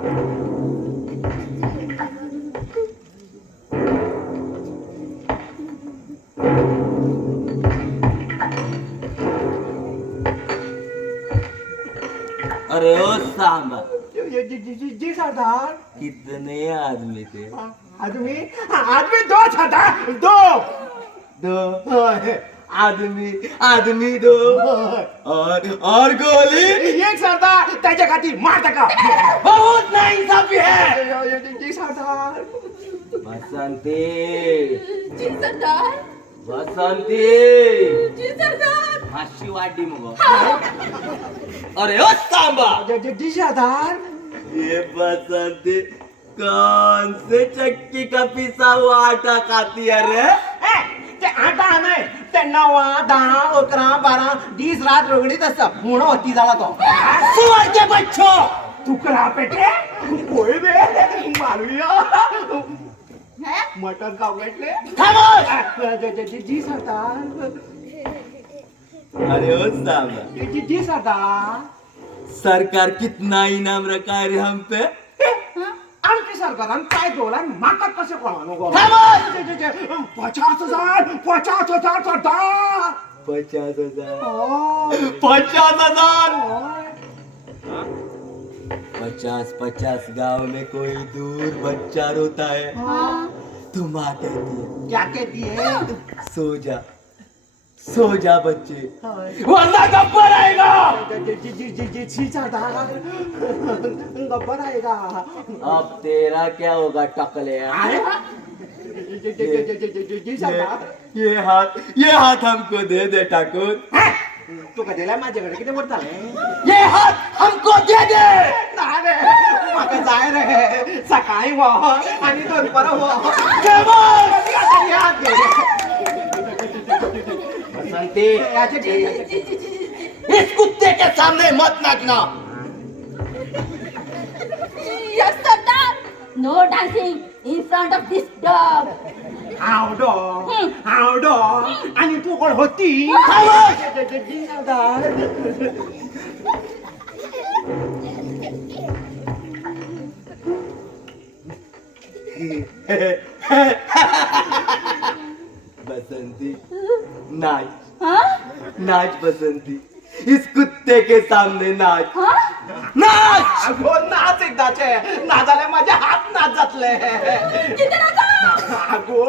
अरे ओ सांबा, जी सरदार। कितने आदमी थे? आदमी आदमी दो सरदार, दो दो आदमी, आदमी दो और गोली एक सरदार त्याच्या खाती मार का। बहुत नाइंसाफी है। जी सरदार। बसंती, जी सरदार। बसंती जी सरदार। फाशी वाटी मग। अरे ओ सांबा, जी सरदार। ये बसंती कौन से चक्की का पिसा हुआ आटा खाती है रे? ते आटा नाही, ते 9, 10, 11, 12, 20 रात रगडीत असतं म्हणून होती झाला तो। सुअर के बच्चों, तुकरा पेटे कोई बे मारूया। हैं? मटन खाऊ घेतले। खामोश। जी सरदार। अरे ओ सांबा, जी सरदार। सरकार कितना इनाम रखा है रे हम पे? आमची सरकारान काय दोला माका कसे कळानो गो। खामोश। 50,000 50,000 सरदार। 50,000, 50,000। 50 गांव में कोई दूर बच्चा रोता है तो माँ कहती है क्या कहती है? सो जा बच्चे, वरना गब्बर आएगा। जी सरदार। गब्बर आएगा। अब तेरा क्या होगा टकले? जी सरदार। ये हाथ हमको दे दे ठाकुर। तू का दिलाय माझ्याकडे किती मोठा आहे? ये हाथ हमको दे दे। नाही रे, माका जाय रे सकाळी व आणि दोनपर व। बसंती, जी। इस कुत्ते के सामने मत नाचना। Yes, Sardar. No dancing in front of this dog. आवडो आवडो आणि तू कोण होती? जी सरदार. बसंती, नाच हाँ? नाच बसंती, इस कुत्ते के सामने नाच। हाँ? नाच। अगो नाच एकदाचे नाचाले माझे हात नाच जातले. किती नाचा? अगो